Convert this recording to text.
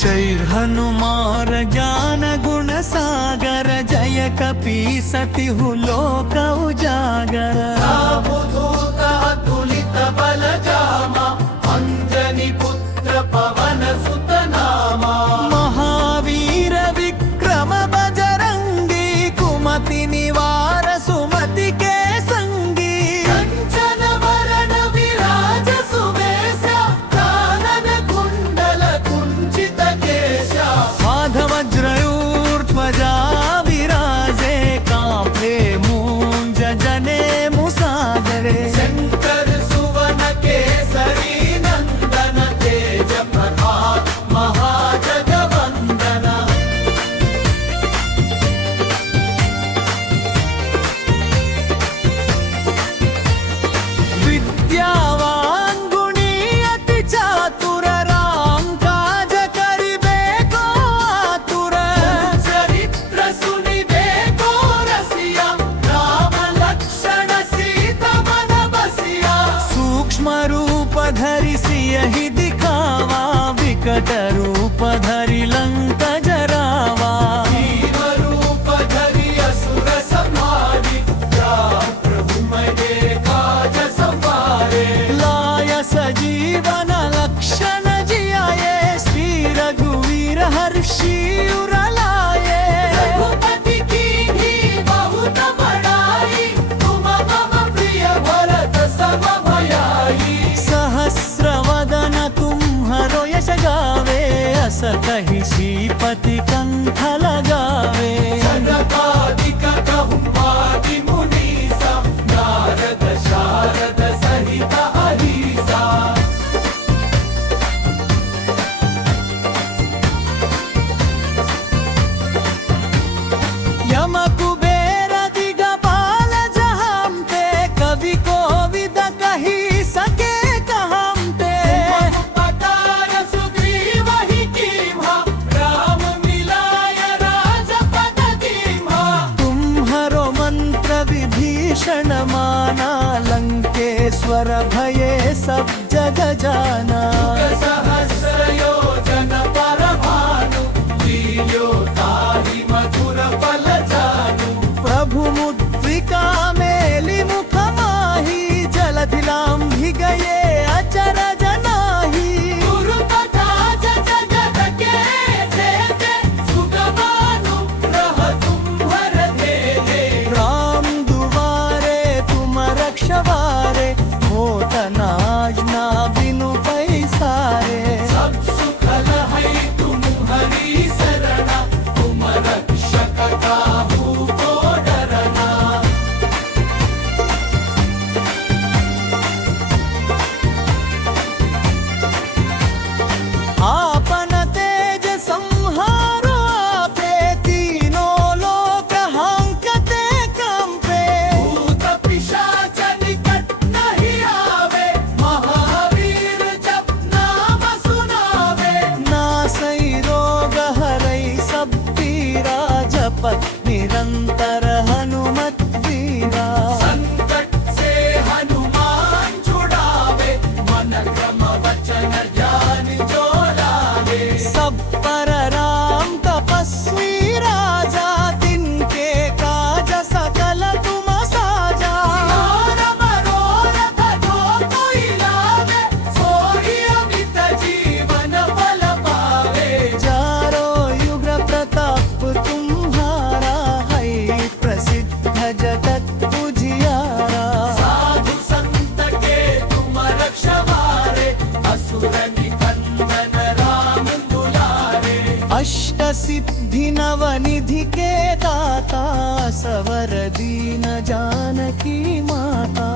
जैर्हनुमार ज्ञान गुण सागर जय कपीसतिहु लोक उजागर बुधूत अतुलित बल जामा अंजनी पुत्र पवन सुत नामा महावीर विक्रम बजरंगी कुमति निवार सुमति के संगी कंचन वरण विराज सुवेशा कानन कुंडल कुंचित केशा माधवज्रयूर्ध्वजा विराजे कांपे मूंज जने मुसागरे शंकर सुवन केसरी नंदन तेज प्रताप महाजगवंदन विद्यावान गुणी अति चातुर राम काज करिबे को आतुर चरित्र सुनिबे को रसिया राम लक्ष्मण सीता मन बसिया सूक्ष्म रूप धरि सियहि दिखावा विकट रूप धरि लंक जरावा भीम रूप धरि असुर संहारी राम प्रभु मये काज संवारे लाय सजीवन लक्षण जियाये श्री रघुवीर हर्षि उर लाये रघुपति कीन्ही बहुत बड़ाई तुम मम प्रिय भरत सम भयाई सहस्र वदन तुम्हरो यश गावे अस कहि श्रीपति कंठ लगावे सनकादिक ब्रह्मादि मुनीसा नारद शारद सहित अहिसा यम कुबेर दिगपाल जहांते कवि कोविद कहि सके कहंते पतार सुग्रीव ही कीम्हा राम मिलाय राजपद दीम्हा तुम्हरो मंत्र विभीषण माना लंकेश्वर भये सब जग जाना सहस्र योजन पर भानु लील्यो ताहि मधुर फल जानु प्रभु मुद्रिका मेलि मुख माही जलधि लांघि गए अचरज नाही गुरु तथा जगत के जेते सुगमानु रह तुम्हर धेले राम दुआरे तुम रक्षवारे होत नाज ना बिनु पैसारे सब सुख लहै तुम्हरी शरणा तुम रक्षक काहू को डरना आपन तेज संहारो आपे तीनों लोक हांकते कंपे भूत पिशाच निकट नहीं आवे महावीर जब नाम सुनावे नासै रोग हरै सब पीरा जपत निरंतर हनुमत वीरा संकट से हनुमान छुड़ावे मन क्रम वचन ध्यान जो लावे सब पर राम तपस्वी राजा तिनके काज सकल तुम साजा और मनोरथ जो कोई लावे सोई अमित जीवन फल पावे चारो युग प्रताप तुम्हारा है प्रसिद्ध जगत उजियारा साधु संत के तुम रक्षवारे असुर निकंदन राम दुलारे अष्ट सिद्धि नव निधि के दाता सवर दीन जानकी माता